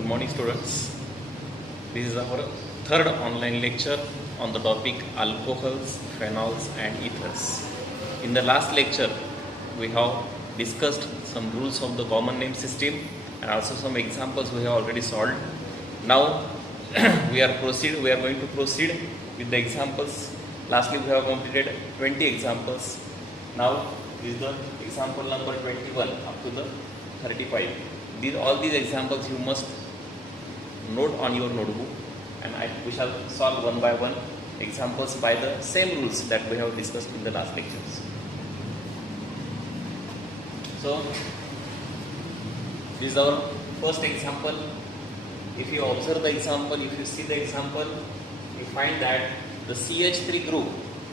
Good morning, students. This is our third online lecture on the topic alcohols, phenols and ethers. In the last lecture, we have discussed some rules of the common name system and also some examples we have already solved. Now we are going to proceed with the examples. Lastly, we have completed 20 examples. Now this is the example number 21 up to the 35. All these examples you must note on your notebook, and we shall solve one by one examples by the same rules that we have discussed in the last lectures. So this is our first example. If you observe the example, if you see the example, you find that the CH3 group,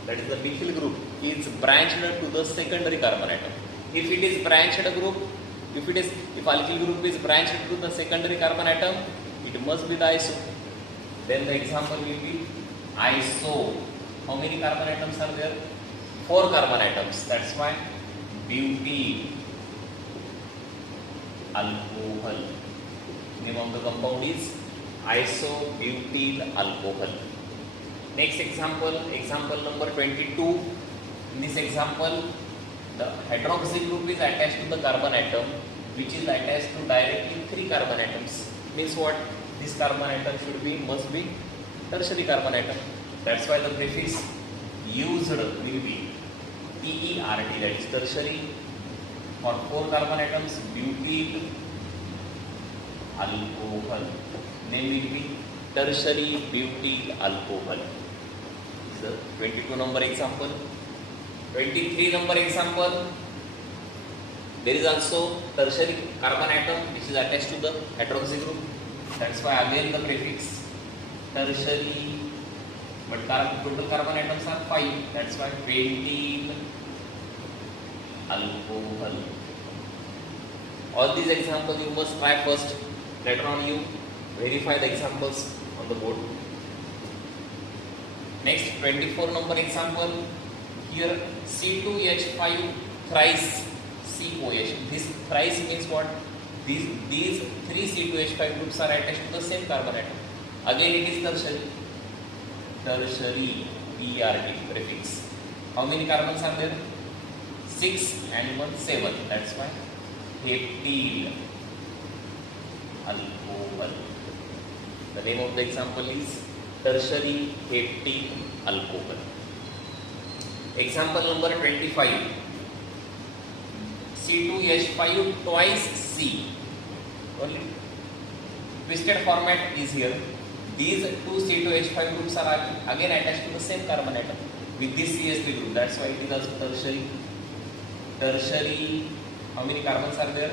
that is the methyl group, is branched to the secondary carbon atom. If it is branched group, if alkyl group is branched to the secondary carbon atom, it must be the iso. Then the example will be iso. How many carbon atoms are there? 4 carbon atoms. That's why butyl alcohol. Name of the compound is isobutyl alcohol. Next example number 22. In this example, the hydroxy group is attached to the carbon atom, which is attached to directly 3 carbon atoms. Means what? This carbon atom must be tertiary carbon atom. That's why the prefix used will be TERT, that is tertiary. For 4 carbon atoms, butyl alcohol. Name will be tertiary butyl alcohol. This is the 22 number example. 23 number example. There is also tertiary carbon atom which is attached to the hydroxy group. That's why again the prefix tertiary, but total carbon atoms are 5. That's why pentyl alcohol. All these examples you must try first. Later on you verify the examples on the board. Next, 24 number example. Here C2H5 thrice COH. This thrice means what? These 3 C2H5 groups are attached to the same carbon atom. Again it is tertiary. Tertiary PERT prefix. How many carbons are there? 6 and 1 7. That's why heptyl alcohol. The name of the example is tertiary heptyl alcohol. Example number 25. C2H5 twice C. Only twisted format is here. These 2 C2H5 groups are again attached to the same carbon atom with this CH3 group. That's why it is also tertiary. Tertiary, how many carbons are there?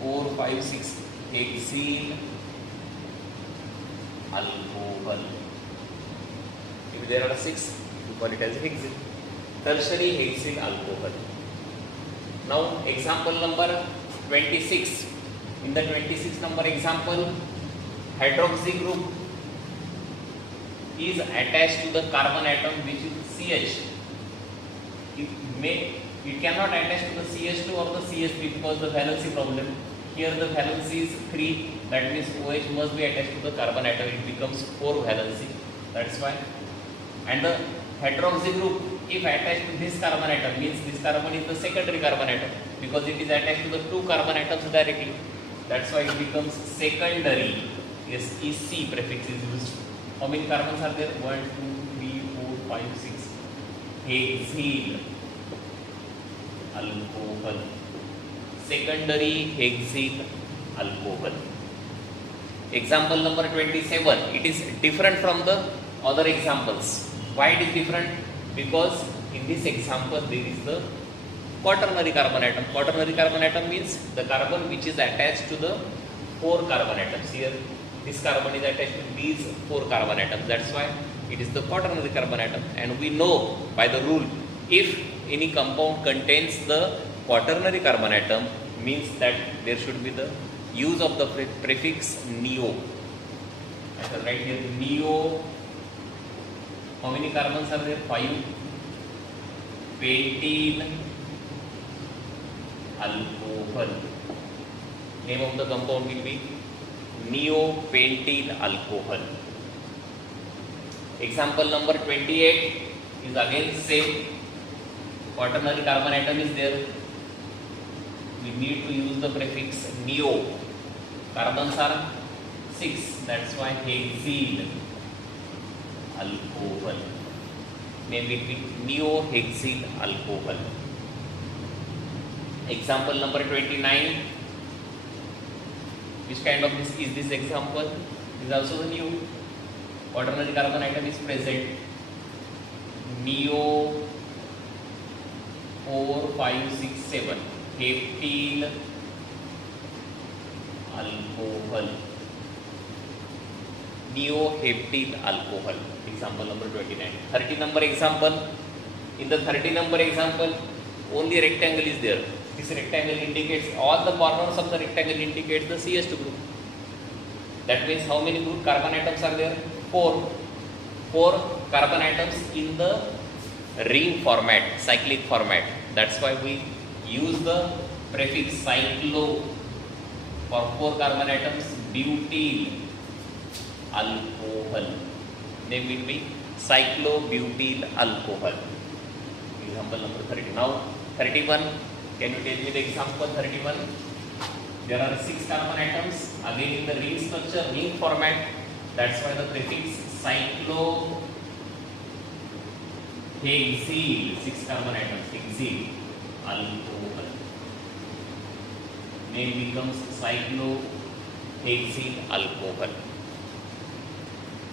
4, 5, 6. Hexyl alcohol. If there are 6, you call it as hexyl. Tertiary hexyl alcohol. Now example number 26. In the 26 number example, hydroxy group is attached to the carbon atom which is CH. It cannot attach to the CH2 or the CH3 because the valency problem. Here the valency is 3. That means OH must be attached to the carbon atom. It becomes 4 valency. That's why. And the hydroxy group, if attached to this carbon atom, means this carbon is the secondary carbon atom because it is attached to the 2 carbon atoms directly. That's why it becomes secondary. Yes, EC prefix is used. How many carbons are there? 1, 2, 3, 4, 5, 6. Hexyl alcohol. Secondary hexyl alcohol. Example number 27. It is different from the other examples. Why it is different? Because in this example there is the quaternary carbon atom. Quaternary carbon atom means the carbon which is attached to the 4 carbon atoms. Here this carbon is attached to these 4 carbon atoms. That's why it is the quaternary carbon atom. And we know by the rule, if any compound contains the quaternary carbon atom, means that there should be the use of the prefix neo. I shall write here neo. How many carbons are there? 5. Pentyl alcohol. Name of the compound will be neopentyl alcohol. Example number 28 is again same. Quaternary carbon atom is there. We need to use the prefix neo. Carbons are 6. That's why hexyl alcohol. Name it be neohexyl alcohol. Example number 29. Which kind of this is this example? Is also the new. Quaternary carbon atom is present. Neo 4, 5, 6, 7. Heptyl alcohol. Neoheptyl alcohol. Example number 29. 30 number example. In the 30 number example, only rectangle is there. This rectangle indicates all the corners of the rectangle indicates the CH2 group. That means how many group carbon atoms are there? 4. 4 carbon atoms in the ring format, cyclic format. That's why we use the prefix cyclo for 4 carbon atoms. Butyl alcohol. Name will be cyclobutyl alcohol. Example number 30. Now 31. Can you tell me the example 31? There are 6 carbon atoms again in the ring structure, ring format. That's why the prefix cyclohexyl. 6 carbon atoms. Hexyl alcohol. Name becomes cyclohexyl alcohol.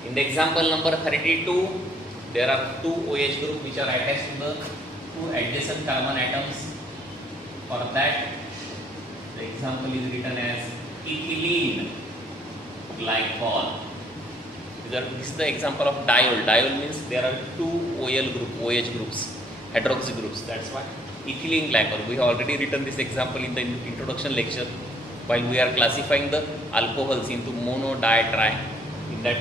In the example number 32, there are 2 OH groups which are attached to the 2 adjacent carbon atoms. For that, the example is written as ethylene glycol. This is the example of diol. Diol means there are 2 OH groups, hydroxy groups. That's why ethylene glycol. We have already written this example in the introduction lecture while we are classifying the alcohols into mono, di, tri. In that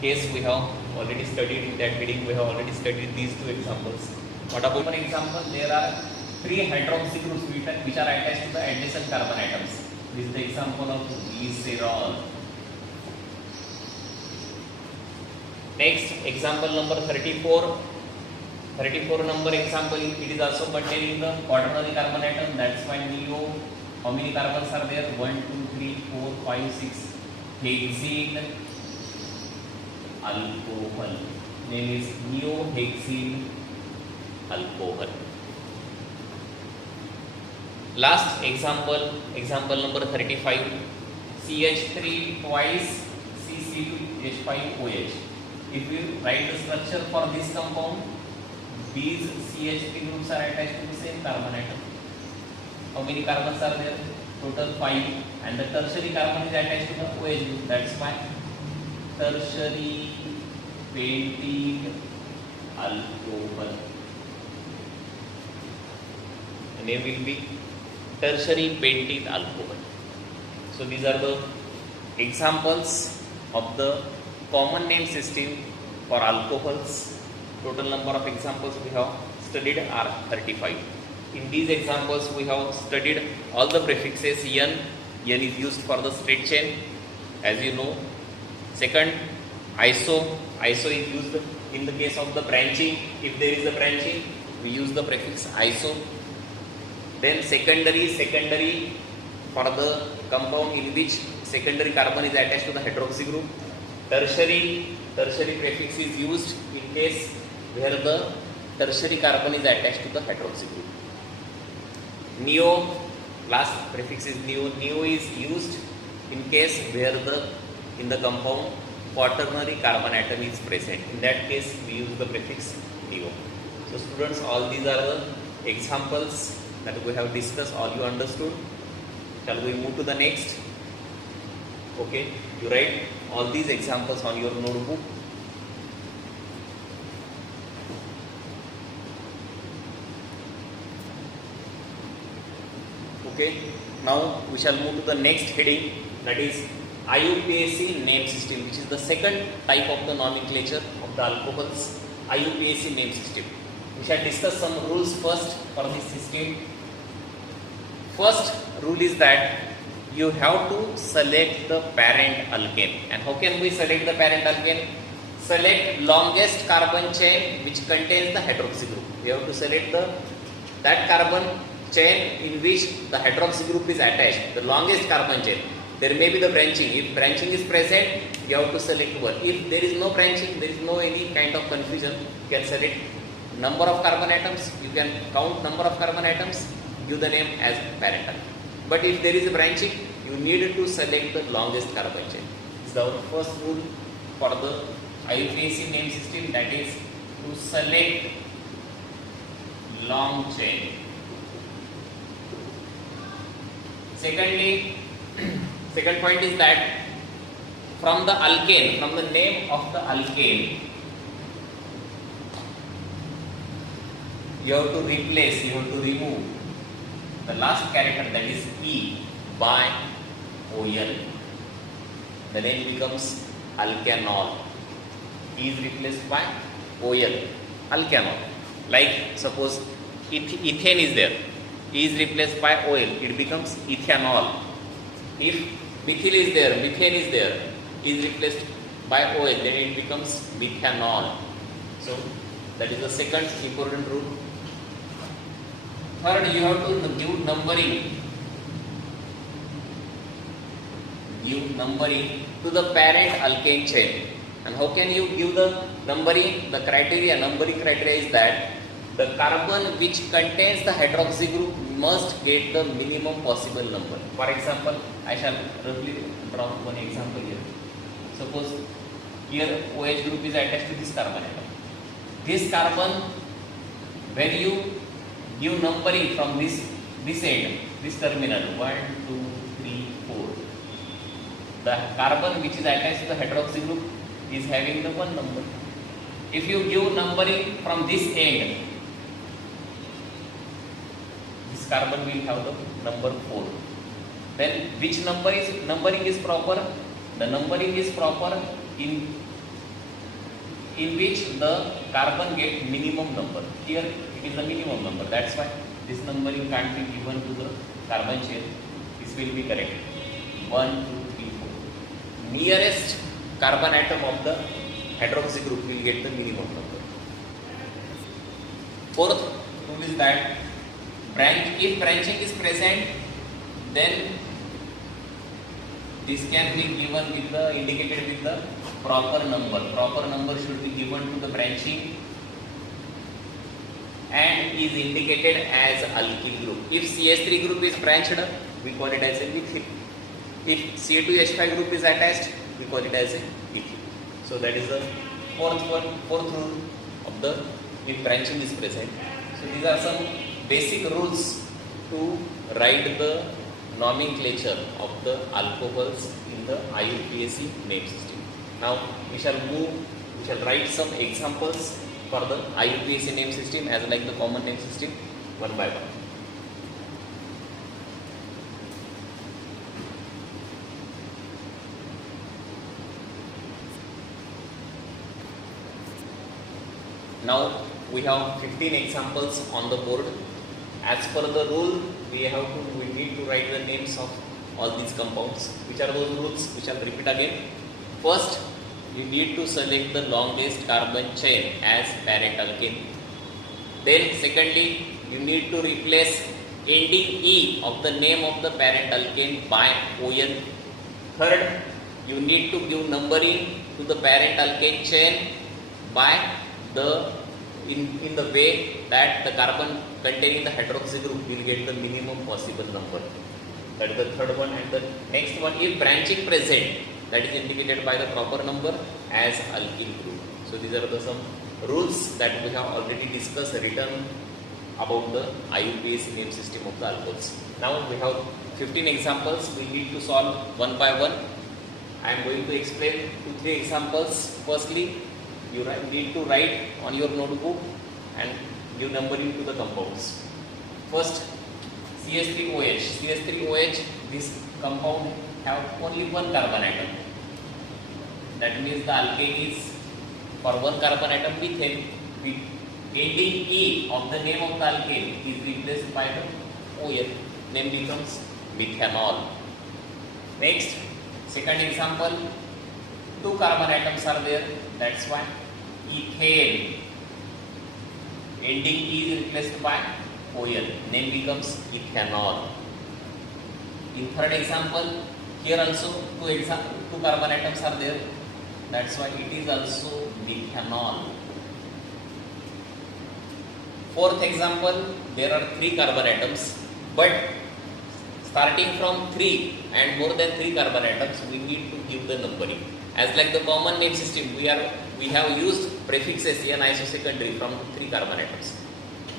case, we have already studied in that heading. We have already studied these 2 examples. What about one example? There are 3 hydroxy groups which are attached to the adjacent carbon atoms. This is the example of glycerol. Next, example number 34. 34 number example, it is also containing the quaternary carbon atom. That's why neo. How many carbons are there? 1, 2, 3, 4, 5, 6. Hexyl alcohol. Name is neohexyl alcohol. Last example, example number 35. CH3 twice CC2H5OH. If we write the structure for this compound, these CH3 groups are attached to the same carbon atom. How many carbons are there? Total 5. And the tertiary carbon is attached to the OH group. That's why tertiary pentyl alcohol. The name will be tertiary pentyl alcohol. So these are the examples of the common name system for alcohols. Total number of examples we have studied are 35. In these examples we have studied all the prefixes N. N is used for the straight chain, as you know. Second, iso. Iso is used in the case of the branching. If there is a branching, we use the prefix iso. Then secondary for the compound in which secondary carbon is attached to the hydroxy group. Tertiary prefix is used in case where the tertiary carbon is attached to the hydroxy group. Neo, last prefix is neo. Neo is used in case where in the compound quaternary carbon atom is present. In that case, we use the prefix neo. So students, all these are the examples that we have discussed. All you understood. Shall we move to the next? Okay, you write all these examples on your notebook. Okay, now we shall move to the next heading, that is IUPAC name system, which is the second type of the nomenclature of the alcohols. IUPAC name system. We shall discuss some rules first for this system. First rule is that you have to select the parent alkane. And how can we select the parent alkane? Select longest carbon chain which contains the hydroxy group. We have to select that carbon chain in which the hydroxy group is attached, the longest carbon chain. There may be the branching. If branching is present, you have to select one. If there is no branching, there is no any kind of confusion, you can select number of carbon atoms, you can count number of carbon atoms, give the name as parent alkane. But if there is a branching, you need to select the longest carbon chain. This is our first rule for the IUPAC name system, that is to select long chain. Secondly, second point is that from the alkane, from the name of the alkane, you have to replace, you have to remove the last character, that is E, by OL. The name becomes alkanol. E is replaced by OL, alkanol. Like suppose ethane is there, E is replaced by OL, it becomes ethanol. If methyl is there, methane is there, E is replaced by OL, then it becomes methanol. So that is the second important rule. Third, you have to give numbering. Give numbering to the parent alkane chain. And how can you give the numbering? The criteria, numbering criteria is that the carbon which contains the hydroxy group must get the minimum possible number. For example, I shall roughly draw one example here. Suppose here OH group is attached to this carbon atom. This carbon, when you give numbering from this end, this terminal 1, 2, 3, 4, the carbon which is attached to the hydroxy group is having the one number. If you give numbering from this end, this carbon will have the number 4. Then which numbering is proper? The numbering is proper in which the carbon get minimum number. Here it is the minimum number. That's why this numbering can't be given to the carbon chain. This will be correct. 1, 2, 3, 4. Nearest carbon atom of the hydroxy group will get the minimum number. Fourth rule is that if branching is present, then this can be given with the indicated with the proper number. Proper number should be given to the branching and is indicated as alkyl group. If CH3 group is branched, we call it as a methyl. If Ca2H5 group is attached, we call it as a ethyl. So that is the fourth rule of the if branching is present. So these are some basic rules to write the nomenclature of the alcohols in the IUPAC name system. Now we shall write some examples for the IUPAC name system as like the common name system one by one. Now we have 15 examples on the board. As per the rule, we need to write the names of all these compounds. Which are those rules? We shall repeat again. First, you need to select the longest carbon chain as parent alkane. Then secondly, you need to replace ending E of the name of the parent alkane by ON. Third, you need to give numbering to the parent alkane chain by in the way that the carbon containing the hydroxy group will get the minimum possible number. That is the third one. And the next one, if branching present, that is indicated by the proper number as alkyl group. So these are some rules that we have already discussed, written about the IUPAC name system of the alcohols. Now we have 15 examples. We need to solve one by one. I am going to explain 2-3 examples. Firstly, you need to write on your notebook and give numbering to the compounds. First, CH3OH. CH3OH, this compound have only one carbon atom. That means the alkane is for one carbon atom methane. Ending E of the name of the alkane is replaced by the OL. Name becomes methanol. Next, second example, two carbon atoms are there, that's why ethane, ending E is replaced by OL, name becomes ethanol. In third example, here also two carbon atoms are there, that's why it is also methanol. Fourth example, there are three carbon atoms, but starting from 3 and more than 3 carbon atoms, we need to give the numbering. As like the common name system, we have used prefixes n isosecondary from 3 carbon atoms.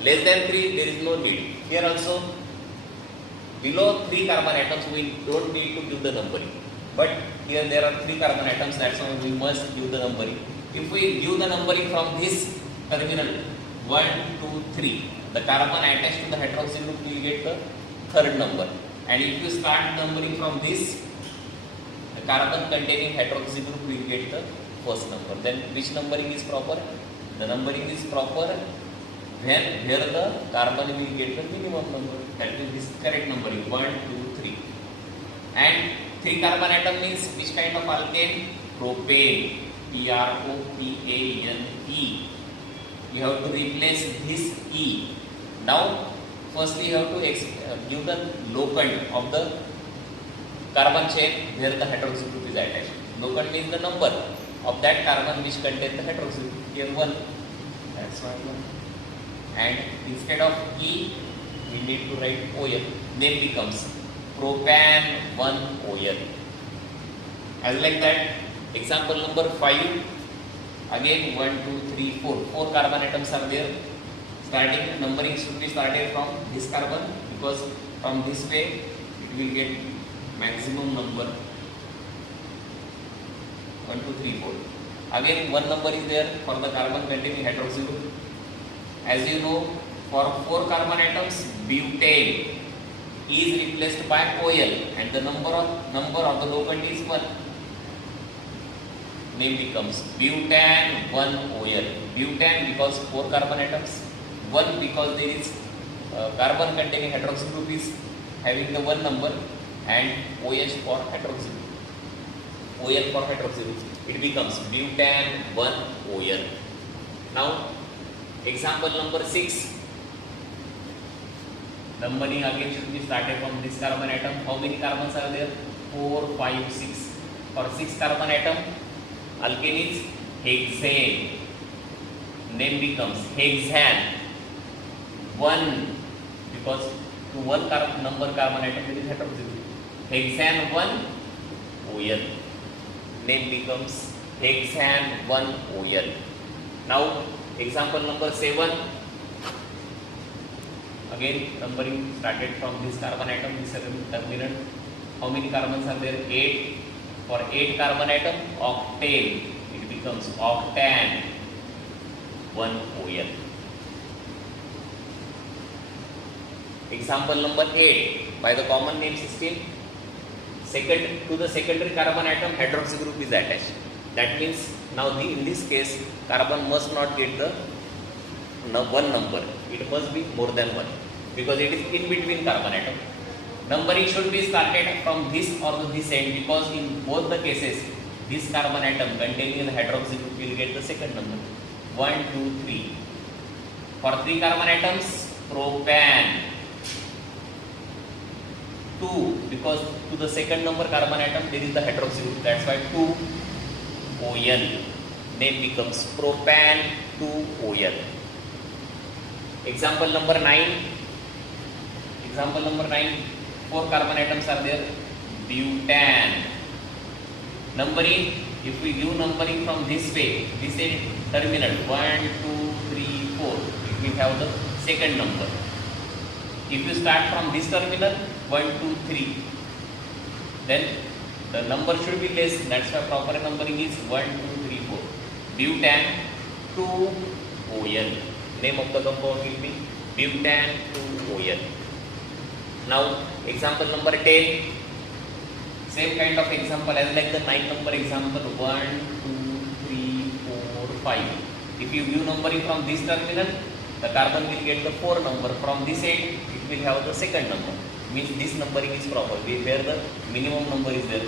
Less than 3, there is no need. Here also, below 3 carbon atoms, we don't need to give the numbering. But here there are 3 carbon atoms, that's why we must give the numbering. If we give the numbering from this terminal 1, 2, 3, the carbon attached to the hydroxy group will get the third number. And if you start numbering from this, the carbon containing hydroxy group will get the first number. Then which numbering is proper? The numbering is proper where the carbon will get the minimum number. That means this correct numbering 1, 2, 3. And 3 carbon atom means which kind of alkane? Propane. Propane. You have to replace this E. Now, firstly you have to give the locant of the carbon chain where the hydroxy group is attached. Locant means the number of that carbon which contains the hydroxy group. Here 1. That's why 1. And instead of E, we need to write OL. Name becomes propan-1-OL. As like that, example number 5. Again 1, 2, 3, 4. 4 carbon atoms are there. Starting numbering should be started from this carbon, because from this way it will get maximum number 1, 2, 3, 4. Again one number is there for the carbon containing hydroxy group. As you know, for 4 carbon atoms, butane is replaced by OL and the number of the locant is 1. Name becomes butan-1-OL. Butane because 4 carbon atoms, 1 because there is carbon containing hydroxy group is having the 1 number, and OH for hydroxy group. OL for hydroxy group. It becomes butan-1-OL. Now, example number 6. Numbering again should be started from this carbon atom. How many carbons are there? 4, 5, 6. For 6 carbon atom, alkane is hexane. Name becomes hexane. 1 because to 1 number carbon atom there is hydroxy group. Hexane-1-OL. Name becomes hexane-1-OL. Now example number 7. Again numbering started from this carbon atom, this terminal. How many carbons are there? 8. For 8 carbon atom, octane. It becomes octane-1-OL. Example number 8. By the common name system, to the secondary carbon atom, hydroxy group is attached. That means now in this case, carbon must not get the 1 number. It must be more than 1 because it is in between carbon atom. Numbering should be started from this or this end, because in both the cases, this carbon atom containing the hydroxy group will get the second number. 1, 2, 3. For 3 carbon atoms, propan. 2 because to the second number carbon atom there is the hydroxy group, that's why 2-OL. Name becomes propan-2-OL. Example number 9. 4 carbon atoms are there. Butane. Numbering, if we give numbering from this way, this is terminal 1, 2, 3, 4, it will have the second number. If you start from this terminal 1, 2, 3, then the number should be less. That's why proper numbering is 1, 2, 3, 4. Butan-2-OL. Name of the compound will be butan-2-OL. Now example number 10. Same kind of example as like the 9 number example. 1, 2, 3, 4, 5. If you view numbering from this terminal, the carbon will get the 4 number. From this end, it will have the second number. means this numbering is proper. Where the minimum number is there.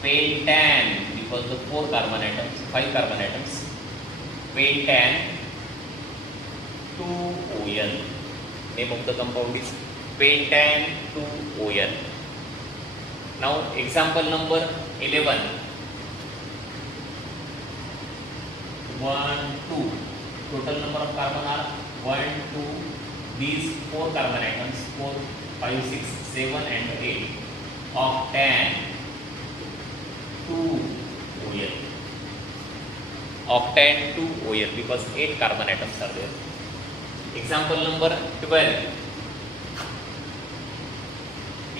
Pentan, because the 4 carbon atoms, 5 carbon atoms. Pentan 2ON. Name of the compound is pentan 2ON. Now example number 11. 1, 2. Total number of carbon are 1, 2. These 4 carbon atoms, 4, 5, 6, 7 and 8. Octan 2ON. Octan 2ON because 8 carbon atoms are there. Example number 12.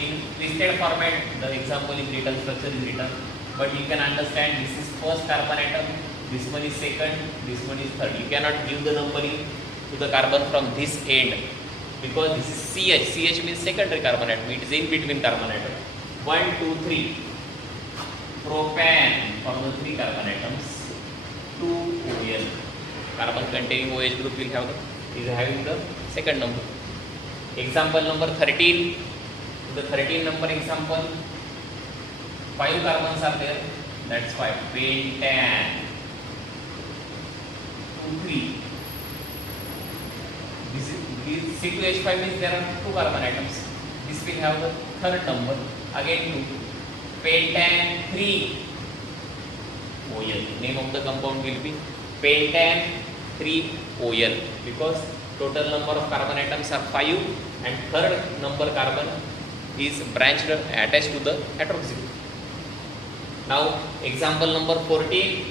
In listed format, the example is written, structure is written, but you can understand this is first carbon atom, this one is second, this one is third. You cannot give the numbering to the carbon from this end because this is CH. CH means secondary carbon atom. It is in between carbon atom. 1, 2, 3. Propan from the 3 carbon atoms. 2ON. Carbon containing OH group will have is having the second number. Example number 13. The 13 number example. 5 carbons are there. That's 5. Pentan 2, 3. This C2H5 means there are 2 carbon atoms. This will have the third number. Again 2. Pentan 3ON. Name of the compound will be pentan 3ON because total number of carbon atoms are 5 and third number carbon is branched attached to the hydroxy group. Now example number 14.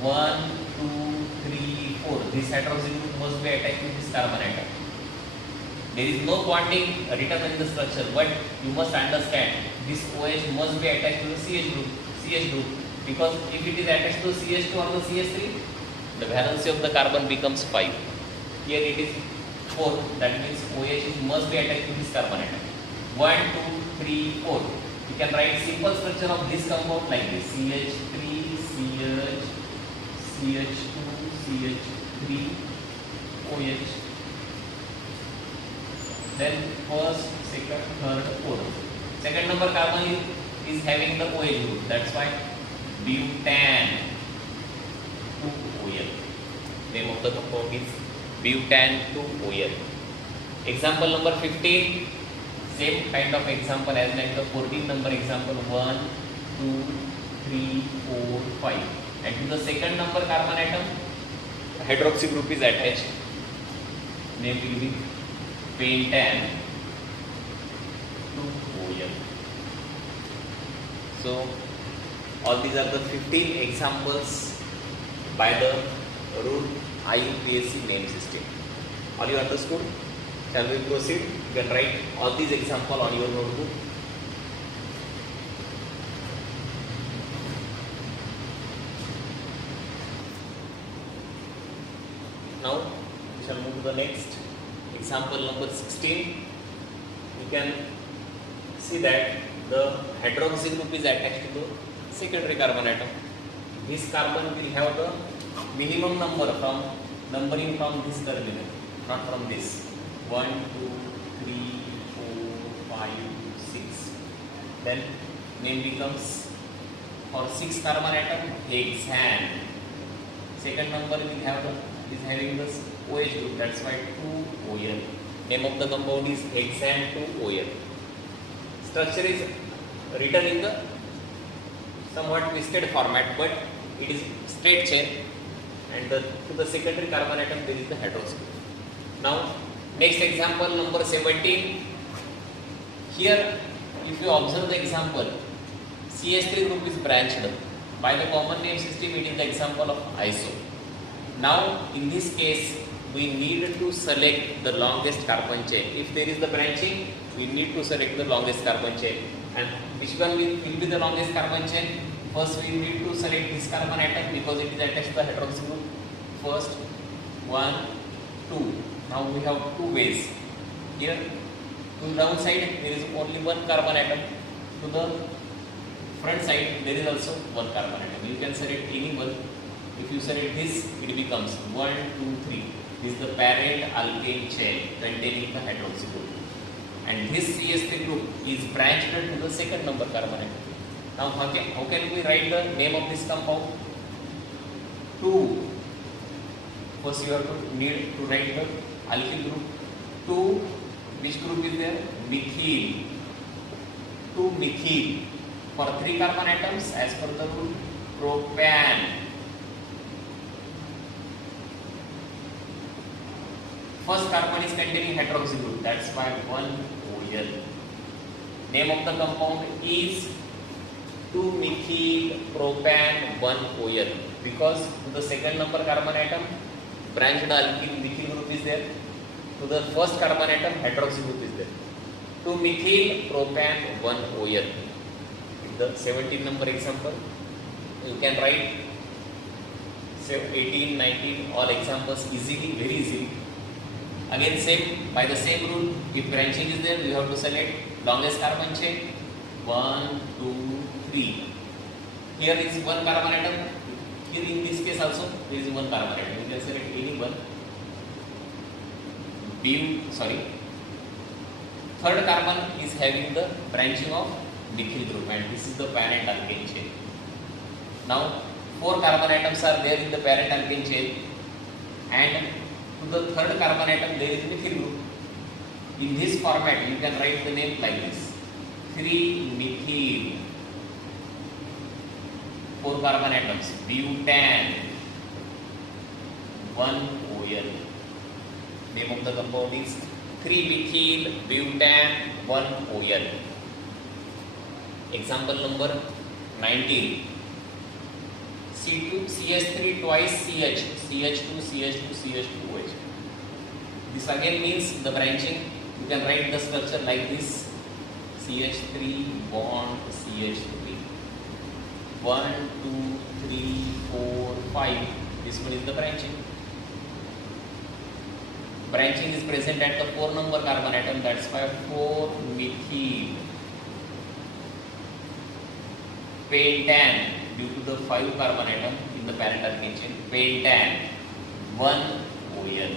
1, 2, 3, 4. This hydroxy group must be attached to this carbon atom. There is no bonding written in the structure, but you must understand this OH must be attached to the CH group because if it is attached to CH2 or the CH3, the valency of the carbon becomes 5. Here it is 4. That means OH must be attached to this carbon atom. 1, 2, 3, 4. You can write simple structure of this compound like this: CH3, CH, CH2, CH3, OH. Then first, second, third, fourth. Second number carbon is having the OH group. That's why butan 2ON. Name of the compound is butan 2ON. Example number 15. Same kind of example as like the 14 number example. 1, 2, 3, 4, 5. And to the second number carbon atom, hydroxy group is attached. Name will be pentan 2ON. So all these are the 15 examples by the rule IUPAC main system. All you understood? Shall we proceed? You can write all these examples on your notebook. Now we shall move to the next example number 16. You can see that the hydroxy group is attached to the secondary carbon atom. This carbon will have the minimum number from numbering from this terminal, not from this. 1, 2, 3, 4, 5, 6. Then name becomes for 6 carbon atom hexane. Second number will have the is having this OH group. That's why 2ON. Name of the compound is hexane 2ON. Structure is written in the somewhat twisted format, but it is straight chain, and to the secondary carbon atom there is the hydroxy group. Now next example number 17. Here if you observe the example, CH3 group is branched. By the common name system, it is the example of iso. Now in this case we need to select the longest carbon chain. If there is the branching, we need to select the longest carbon chain. And which one will be the longest carbon chain? First we need to select this carbon atom because it is attached to the hydroxy group. First 1, 2. Now we have 2 ways. Here to the down side there is only 1 carbon atom. To the front side there is also 1 carbon atom. You can select any one. If you select this, it becomes 1, 2, 3. This is the parent alkane chain containing the hydroxy group. and this CH3 group is branched to the second number carbon atom. Now how can we write the name of this compound? 2. First you have to need to write the alkyl group. 2, which group is there? Methyl. 2 methyl. For 3 carbon atoms, as per the rule, propan. First carbon is containing hydroxy group, that's why 1 OL. Name of the compound is 2-methyl propan 1 OL, because to the second number carbon atom branched alkyl methyl group is there, to the first carbon atom hydroxy group is there. 2-methyl propan 1 OL. In the 17 number example, you can write 18, 19 all examples easily, very easily. Again same, by the same rule, if branching is there, you have to select longest carbon chain 1, 2, 3. Here is one carbon atom. Here in this case also there is one carbon atom. You can select any one. Third carbon is having the branching of methyl group, and this is the parent alkane chain. Now 4 carbon atoms are there in the parent alkane chain, and to the third carbon atom there is methyl group. In this format you can write the name like this: 3-methyl, 4 carbon atoms, butan 1 OL. Name of the compound is 3-methyl butan 1 OL. Example number 19. CH3 twice CH, CH2, CH2, CH2OH. This again means the branching. You can write the structure like this: CH3 bond CH3. 1, 2, 3, 4, 5. This one is the branching. Branching is present at the 4 number carbon atom, that's why 4-methyl pentan, due to the 5 carbon atom in the parent alkane chain, pentan 1 OL.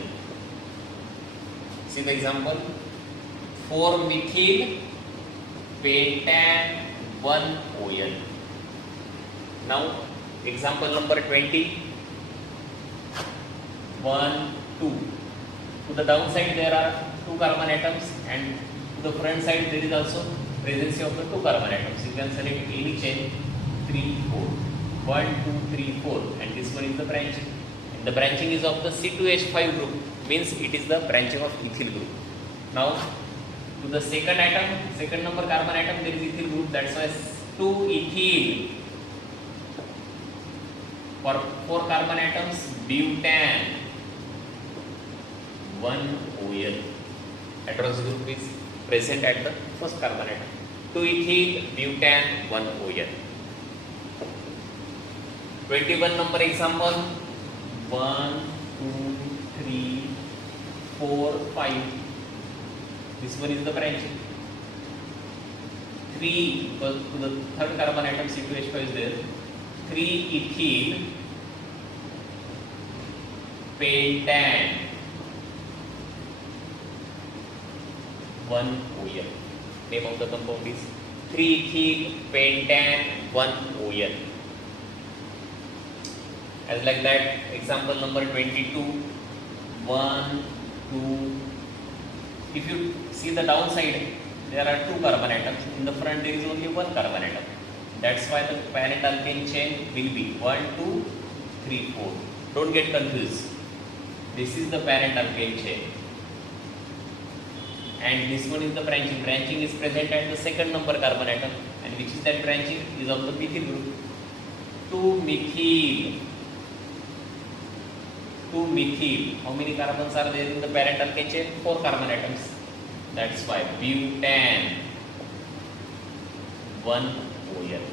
See the example: 4-methyl pentan 1 OL. Now example number 20. 1, 2. To the downside there are 2 carbon atoms, and to the front side there is also presence of the 2 carbon atoms. You can select any chain: 3, 4. 1, 2, 3, 4, and this one is the branching. And the branching is of the C2H5 group, means it is the branching of ethyl group. Now to the second atom, second number carbon atom, there is ethyl group, that's why 2-ethyl. For 4 carbon atoms, butan 1 OL. Hydroxy group is present at the first carbon atom. 2-ethyl butan 1 OL. 21 number example: 1, 2, 3, 4, 5. This one is the branching. 3, because to the third carbon atom C2H5 is there. 3-ethyl pentan 1 OL. Name of the compound is 3-ethyl pentan 1 OL. As like that, example number 22. 1, 2. If you see the downside, there are 2 carbon atoms. In the front there is only 1 carbon atom. That's why the parent alkane chain will be 1, 2, 3, 4. Don't get confused. This is the parent alkane chain, and this one is the branching. Branching is present at the second number carbon atom, and which is that branching is of the methyl group. 2-methyl. 2-methyl. How many carbons are there in the parent alkane chain? 4 carbon atoms. That's why butan 1 OL.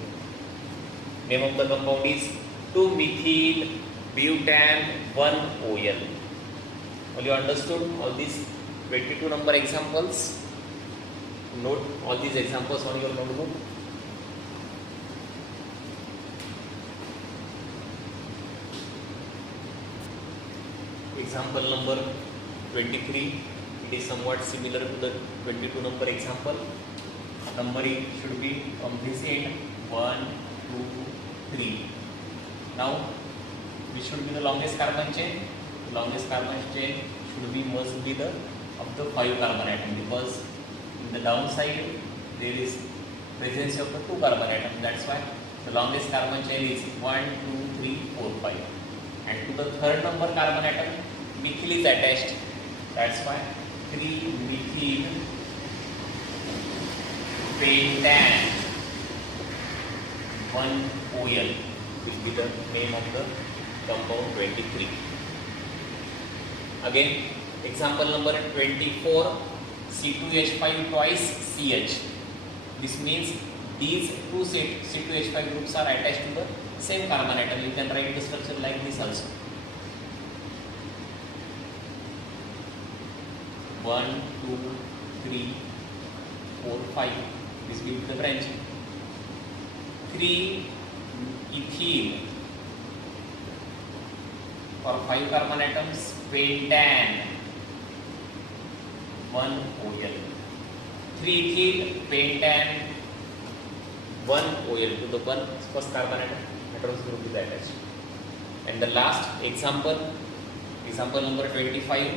Name of the compound is 2-methyl butan 1 OL. Well, you understood all these 22 number examples? Note all these examples on your notebook. Example number 23. It is somewhat similar to the 22 number example. Numbering should be from this end 1, 2, 3. Now which should be the longest carbon chain? The longest carbon chain should be must be the of the 5 carbon atom, because in the downside there is presence of the 2 carbon atom. That's why the longest carbon chain is 1, 2, 3, 4, 5. And to the third number carbon atom, methyl is attached. That's why 3-methyl pentan 1-OL will be the name of the compound 23. Again, example number 24, C2H5 twice CH. This means these two C2H5 groups are attached to the same carbon atom. You can write the structure like this also. 1, 2, 3, 4, 5. This will be the branch. 3-ethyl for 5 carbon atoms, pentan 1-OL. 3-ethyl pentan 1-OL to the first carbon atom. Hydrogen group is attached. And the last example, example number 25,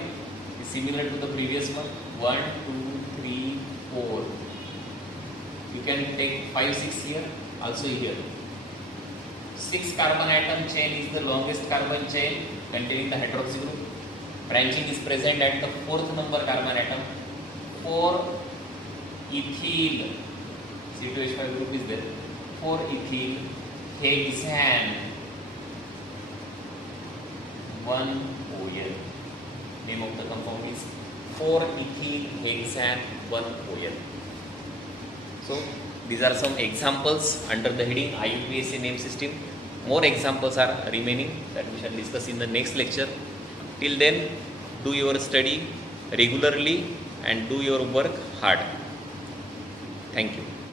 is similar to the previous one. 1, 2, 3, 4. You can take 5, 6 here, also here. 6 carbon atom chain is the longest carbon chain containing the hydroxy group. Branching is present at the 4th number carbon atom. 4-ethyl C2H5 group is there. 4-ethyl hexane 1-OL. Name of the compound is 4-ethyl hexane 1-OL. So these are some examples under the heading IUPAC name system. More examples are remaining that we shall discuss in the next lecture. Till then, do your study regularly and do your work hard. Thank you.